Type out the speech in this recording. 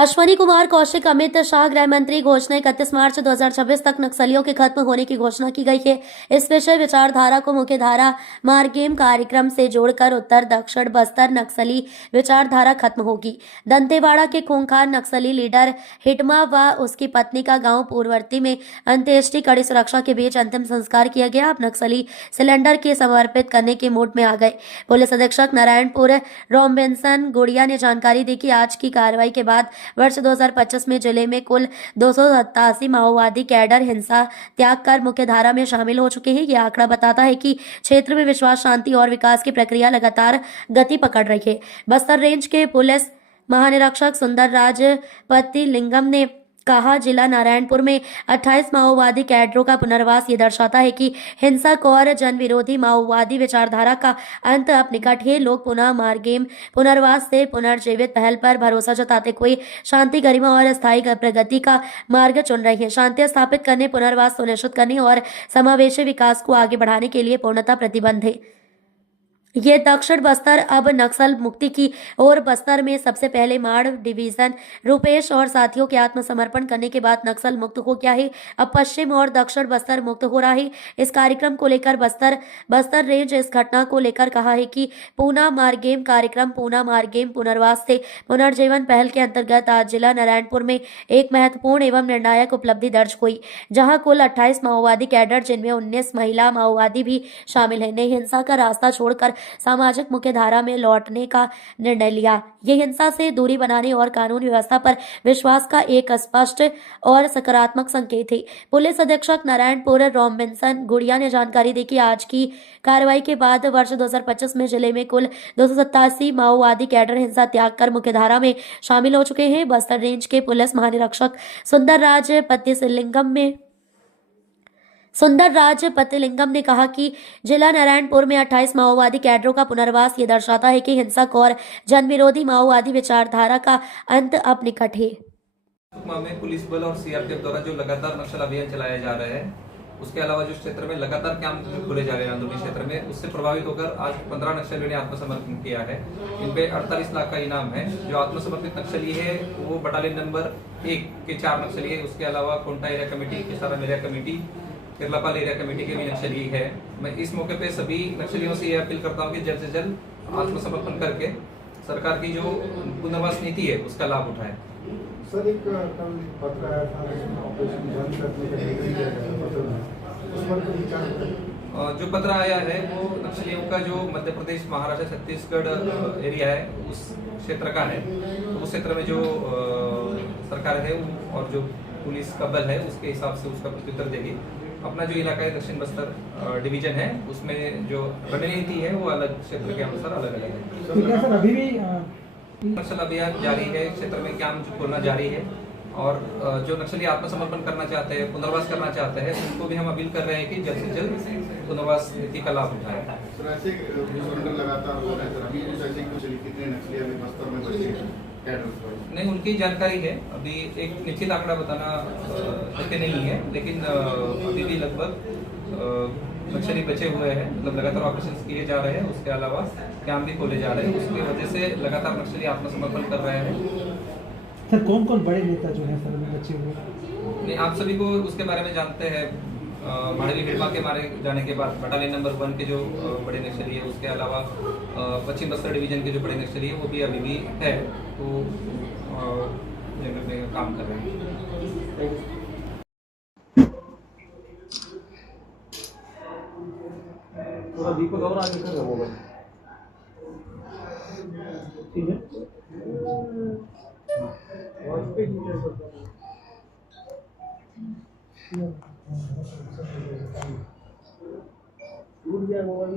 अश्वनी कुमार कौशिक अमित शाह गृह मंत्री घोषणा 31 मार्च 2026 तक नक्सलियों के खत्म होने की घोषणा की गई है। इस विषय विचारधारा को मुख्य धारा मार्गेम कार्यक्रम से जोड़कर उत्तर दक्षिण बस्तर नक्सली विचारधारा खत्म होगी। दंतेवाड़ा के खूंखार नक्सली लीडर हिटमा व उसकी पत्नी का गांव पूर्ववर्ती में अंत्येष्टि कड़ी सुरक्षा के बीच अंतिम संस्कार किया गया। अब नक्सली सिलेंडर के समर्पित करने के मूड में आ गए। पुलिस अधीक्षक नारायणपुर रॉबिन्सन गुड़िया ने जानकारी दी कि आज की कार्रवाई के बाद वर्ष 2025 में जिले में कुल 287 माओवादी कैडर हिंसा त्याग कर मुख्य धारा में शामिल हो चुके हैं। यह आंकड़ा बताता है कि क्षेत्र में विश्वास, शांति और विकास की प्रक्रिया लगातार गति पकड़ रही है। बस्तर रेंज के पुलिस महानिरीक्षक सुंदर राज पत्तिलिंगम ने कहा, जिला नारायणपुर में 28 माओवादी कैडरों का पुनर्वास ये दर्शाता है कि हिंसक और जन विरोधी माओवादी विचारधारा का अंत अब निकट है। लोग पुनः मार्गेम पुनर्वास से पुनर्जीवित पहल पर भरोसा जताते हुए शांति, गरिमा और स्थायी प्रगति का मार्ग चुन रहे हैं। शांति स्थापित करने, पुनर्वास सुनिश्चित करने और समावेशी विकास को आगे बढ़ाने के लिए पूर्णतः प्रतिबद्ध है। ये दक्षिण बस्तर अब नक्सल मुक्ति की ओर। बस्तर में सबसे पहले माड़ डिवीजन रूपेश और साथियों के आत्मसमर्पण करने के बाद नक्सल मुक्त हो गया है। अब पश्चिम और दक्षिण बस्तर मुक्त हो रहा है। इस कार्यक्रम को लेकर बस्तर रेंज इस घटना को लेकर कहा है कि पूना मार्गेम कार्यक्रम पूना मार्गेम पुनर्वास से पुनर्जीवन पहल के अंतर्गत आज जिला नारायणपुर में एक महत्वपूर्ण एवं निर्णायक उपलब्धि दर्ज हुई, जहाँ कुल 28 माओवादी कैडर, जिनमें 19 महिला माओवादी भी शामिल है, ने हिंसा का रास्ता छोड़कर सामाजिक मुख्य धारा में लौटने का निर्णय लिया। ये हिंसा से दूरी बनाने और कानून व्यवस्था पर विश्वास का एक स्पष्ट और सकारात्मक संकेत है। पुलिस अधीक्षक नारायणपुर रॉबिन्सन गुड़िया ने जानकारी दी कि आज की कार्रवाई के बाद वर्ष 2025 में जिले में कुल 287 माओवादी कैडर हिंसा त्याग कर मुख्य धारा में शामिल हो चुके हैं। बस्तर रेंज के पुलिस महानिरीक्षक सुंदर राज पत्तिलिंगम ने कहा कि जिला नारायणपुर में 28 माओवादी कैडरों का पुनर्वास ये दर्शाता है कि हिंसक और जनविरोधी माओवादी विचारधारा का अंत अब निकट है। में पुलिस बल और सीआरपीएफ द्वारा जो लगातार नक्सल अभियान चलाया जा रहा है, उसके अलावा जो क्षेत्र में लगातार कैंप खोले जा रहे हैं अंदरूनी क्षेत्र में, उससे प्रभावित होकर आज 15 नक्सलियों ने आत्मसमर्पण किया है। इन पे 48 लाख का इनाम है। जो आत्मसमर्पित नक्सली है वो बटालियन नंबर 1 के 4 नक्सली है। उसके अलावा Konta area committee, Kisaram area committee, Keralapal area committee के भी नक्सली है। मैं इस मौके पे सभी नक्सलियों से ये अपील करता हूँ कि जल्द से जल्द आत्मसमर्पण करके सरकार की जो पुनर्वास नीति है उसका लाभ उठाए। सर, एक कल पत्र आया था ऑपरेशन बंद करने का, जो पत्र आया है वो नक्सलियों का जो मध्य प्रदेश, महाराष्ट्र, छत्तीसगढ़ एरिया है उस क्षेत्र का है। तो उस क्षेत्र में जो सरकार है और जो पुलिस का बल है उसके हिसाब से उसका प्रत्युत्तर देगी। अपना जो इलाका है दक्षिण बस्तर डिवीजन है, उसमें जो रणनीति है वो अलग क्षेत्र के अनुसार अलग अलग है। सर, अभी भी नक्सल अभियान जारी है, क्षेत्र में कैंप खोलना जारी है और जो नक्सली आत्मसमर्पण करना चाहते हैं, पुनर्वास करना चाहते हैं, उनको भी हम अपील कर रहे हैं कि जल्द से जल्द पुनर्वास नीति का लाभ उठाएं। सर, ऐसे लगातार हो रहा है सर, अभी ऐसे कितने नक्सली अभी बस्तर में बचे हैं? नहीं, उनकी जानकारी है। अभी एक निश्चित आंकड़ा बताना शक्य नहीं है, लेकिन अभी भी लगभग नक्सली बचे हुए हैं। मतलब लगातार ऑपरेशन किए जा रहे हैं। उसके अलावा कैंप भी खोले जा रहे हैं। उसकी वजह से लगातार नक्सली आत्मसमर्पण कर रहे हैं। सर, कौन कौन बड़े नेता जो है सर बचे हुए? नहीं, आप सभी को उसके बारे में जानते हैं। माड़वी हिड़मा के मारे जाने के बाद बटालियन नंबर 1 के जो बड़े नक्सली है, उसके अलावा पश्चिम बस्तर डिवीजन के जो बड़े नक्सली है वो भी अभी भी है, तो जंगल में काम कर रहे हैं। थोड़ा दीपक और आगे कर रहा ठीक है। टूट गया मोबाइल।